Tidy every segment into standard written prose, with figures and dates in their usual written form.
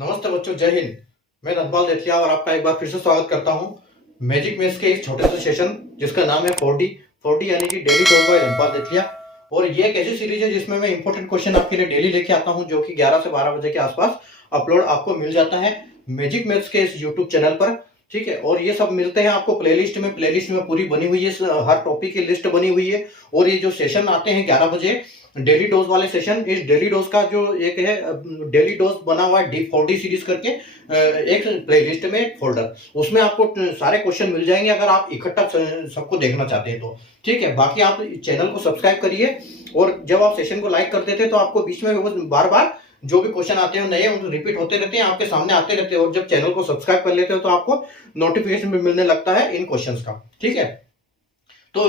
नमस्ते बच्चों, जय हिंद। मैं नटवाल देथिया और आपका एक बार फिर से स्वागत करता हूं मैजिक मैथ्स के एक छोटे से सेशन जिसका नाम है 4D यानी कि डेली डोज बाय नटवाल देथिया। और ये एक ऐसी सीरीज है जिसमें मैं इंपॉर्टेंट क्वेश्चन आपके लिए डेली लेके आता हूं, जो कि 11 से 12 बजे के आसपास अपलोड आपको मिल जाता है मैजिक मैथ्स के इस यूट्यूब चैनल पर। ठीक है, और ये सब मिलते हैं आपको प्लेलिस्ट में पूरी बनी हुई है, हर टॉपिक की लिस्ट बनी हुई है। और ये जो सेशन आते हैं 11 बजे डेली डोज वाले सेशन, इस डेली डोज का जो एक है डेली डोज बना हुआ है डी4D सीरीज करके एक प्लेलिस्ट में एक फोल्डर, उसमें आपको सारे क्वेश्चन मिल जाएंगे अगर आप इकट्ठा सबको देखना चाहते हैं तो। ठीक है, बाकी आप चैनल को सब्सक्राइब करिए और जब आप सेशन को लाइक करते थे तो आपको बीच में बार बार जो भी क्वेश्चन आते हैं नए रिपीट होते रहते हैं, आपके सामने आते रहते हैं। और जब चैनल को सब्सक्राइब कर लेते हो तो आपको नोटिफिकेशन भी मिलने लगता है इन क्वेश्चंस का। ठीक है, तो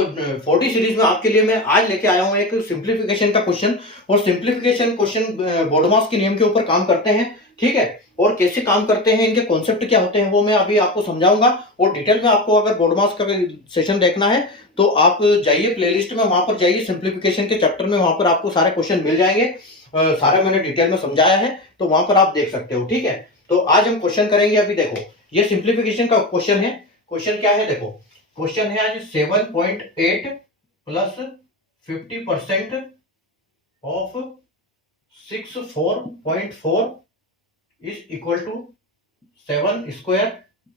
4D सीरीज में आपके लिए मैं आज लेके आया हूं एक सिंप्लीफिकेशन का क्वेश्चन। और सिंप्लीफिकेशन क्वेश्चन बोर्डमास के नियम के ऊपर काम करते हैं। ठीक है, और कैसे काम करते हैं, इनके कॉन्सेप्ट क्या होते हैं, वो मैं अभी आपको समझाऊंगा। और डिटेल में आपको अगर बोर्डमास का सेशन देखना है तो आप जाइए प्लेलिस्ट में, वहां पर जाइए सिंप्लीफिकेशन के चैप्टर में, वहां पर आपको सारे क्वेश्चन मिल जाएंगे। सारा मैंने डिटेल में समझाया है, तो वहां पर आप देख सकते हो। ठीक है, तो आज हम क्वेश्चन करेंगे। अभी देखो, ये सिंप्लीफिकेशन का क्वेश्चन है। क्वेश्चन क्या है, देखो क्वेश्चन है आज 7.8 plus 50% of 64.4 is equal to 7 square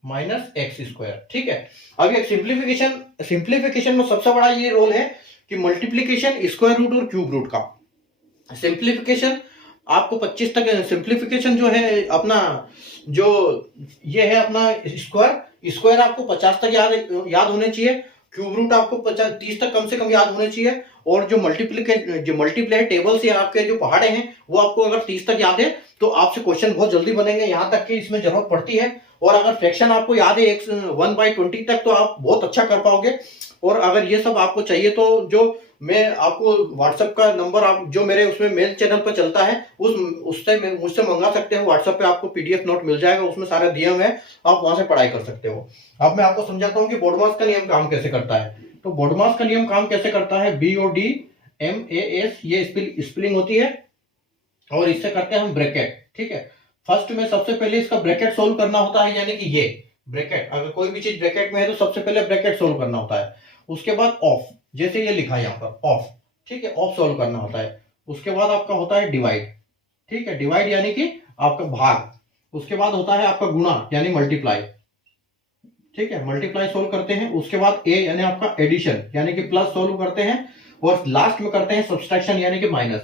minus x square. ठीक है, अब एक सिंप्लीफिकेशन में सबसे बड़ा ये रोल है कि मल्टीप्लीकेशन, स्क्वायर रूट और क्यूब रूट का। सिंप्लीफिकेशन आपको 25 तक, सिंप्लीफिकेशन जो है अपना, जो ये है अपना स्क्वायर आपको 50 तक याद होने चाहिए। क्यूब रूट आपको 30 तक कम से कम याद होने चाहिए। और जो मल्टीप्लाई टेबल्स या आपके जो पहाड़े हैं वो आपको अगर 30 तक याद है तो आपसे क्वेश्चन बहुत जल्दी बनेंगे, यहां तक कि इसमें जरूरत पड़ती है। और अगर फ्रैक्शन आपको याद है 1/20 तक तो आप बहुत अच्छा कर पाओगे। और अगर ये सब आपको चाहिए तो जो मैं आपको व्हाट्सएप का नंबर, आप जो मेरे उसमें मेल चैनल पर चलता है उससे मुझसे मंगा सकते हो। व्हाट्सएप पे आपको पीडीएफ नोट मिल जाएगा, उसमें सारा नियम है, आप वहां से पढ़ाई कर सकते हो। अब मैं आपको समझाता हूँ कि बोर्डमास का नियम काम कैसे करता है। तो बोर्डमास का नियम काम कैसे करता है, BODMAS ये स्पेलिंग होती है और इससे करते हैं हम ब्रैकेट। ठीक है, फर्स्ट में सबसे पहले इसका ब्रैकेट सोल्व करना होता है, यानी कि ये ब्रैकेट, अगर कोई भी चीज ब्रैकेट में है तो सबसे पहले ब्रैकेट सोल्व करना होता है। उसके बाद ऑफ, जैसे ये लिखा है यहाँ पर ऑफ। ठीक है, ऑफ सोल्व करना होता है। उसके बाद आपका होता है डिवाइड। ठीक है, डिवाइड यानी कि आपका भाग। उसके बाद होता है आपका गुणा यानी मल्टीप्लाई। ठीक है, मल्टीप्लाई सोल्व करते हैं। उसके बाद ए यानी आपका एडिशन यानी कि प्लस सोल्व करते हैं। और लास्ट में करते हैं सब्सट्रैक्शन यानी कि माइनस।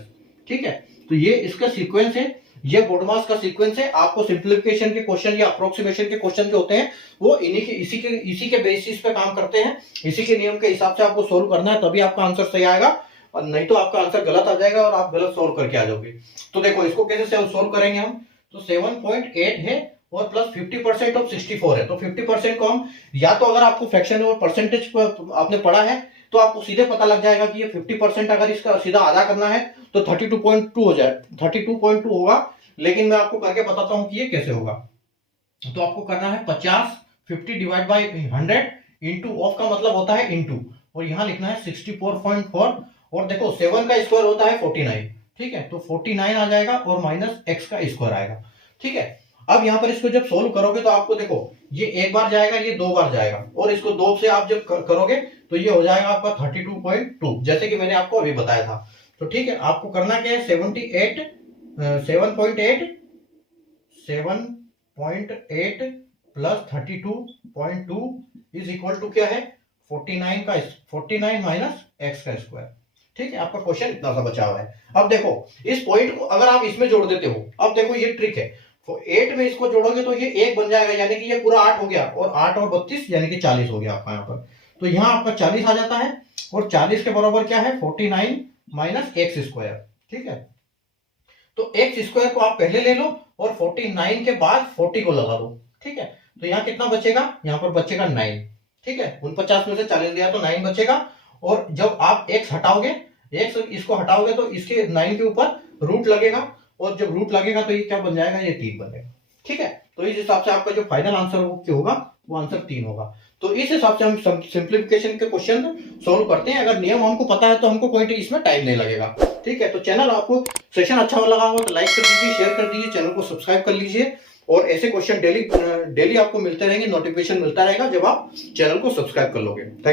ठीक है, तो ये इसका सीक्वेंस है, ये बोर्डमास का सीक्वेंस है। आपको सिंप्लीफिकेशन के क्वेश्चन या अप्रोक्सीमेशन के क्वेश्चन जो होते हैं वो इसी के बेसिस पे काम करते हैं। इसी के नियम के हिसाब से आपको सोल्व करना है, तभी आपका आंसर सही आएगा, और नहीं तो आपका आंसर गलत आ जाएगा और आप गलत सोल्व करके आ जाओगे। तो देखो इसको कैसे सोल्व करेंगे हम। तो 7.8 है और प्लस 50% ऑफ 64 है, तो 50% को हम, या तो अगर आपको फ्रैक्शन और परसेंटेज आपने पढ़ा है तो आपको सीधे पता लग जाएगा कि ये 50% अगर इसका सीधा आधा करना है तो 32.2 हो जाए, 32.2 होगा। लेकिन मैं आपको करके बताता हूं कि ये कैसे होगा। तो आपको करना है 50 डिवाइड बाई 100 इंटू, ऑफ का मतलब होता है इंटू, और यहां लिखना है 64.4। और देखो 7 का स्क्वायर होता है 49। ठीक है, तो 49 आ जाएगा और माइनस एक्स का स्क्वायर आएगा। ठीक है, अब यहां पर इसको जब सोल्व करोगे तो आपको देखो ये एक बार जाएगा, ये दो बार जाएगा, और इसको दो से आप जब करोगे तो ये हो जाएगा आपका 32.2, जैसे कि मैंने आपको अभी बताया था। तो ठीक है, आपको करना क्या है, 7.8 प्लस 32.2 इज इक्वल टू क्या है, 49 माइनस एक्स का स्क्वायर। ठीक है, आपका क्वेश्चन इतना सा बचा हुआ है। अब देखो इस पॉइंट को अगर आप इसमें जोड़ देते हो, अब देखो ये ट्रिक है, तो 8 में इसको जोड़ोगे तो ये 1 बन जाएगा, यानी कि ये पूरा 8 हो गया, और 8 और 32 यानी कि 40 हो गया आपका यहाँ पर। तो यहाँ आपका 40 आ जाता है, और 40 के बराबर क्या है, 49 माइनस एक्स स्क्वायर। ठीक है, तो एक्स स्क्वायर को आप पहले ले लो और 49 के बाद 40 को लगा दो। ठीक है, तो यहाँ कितना बचेगा, यहाँ पर बचेगा 9। ठीक है, 49 में से 40 गया तो 9 बचेगा। और जब आप एक्स हटाओगे, एक्स इसको हटाओगे तो इसके 9 के ऊपर रूट लगेगा, और जब रूट लगेगा तो ये क्या बन जाएगा, ये 3 बन जाएगा। ठीक है, तो इस हिसाब से आपका जो फाइनल आंसर होगा वो आंसर 3 होगा। तो इस हिसाब से हम सिंप्लीफिकेशन के क्वेश्चन सोल्व करते हैं। अगर नियम हमको पता है तो हमको कोई इसमें टाइम नहीं लगेगा। ठीक है, तो चैनल आपको सेशन अच्छा लगा हो तो लाइक कर दीजिए, शेयर कर दीजिए, चैनल को सब्सक्राइब कर लीजिए और ऐसे क्वेश्चन डेली आपको मिलते रहेंगे, नोटिफिकेशन मिलता रहेगा जब आप चैनल को सब्सक्राइब कर लोगे।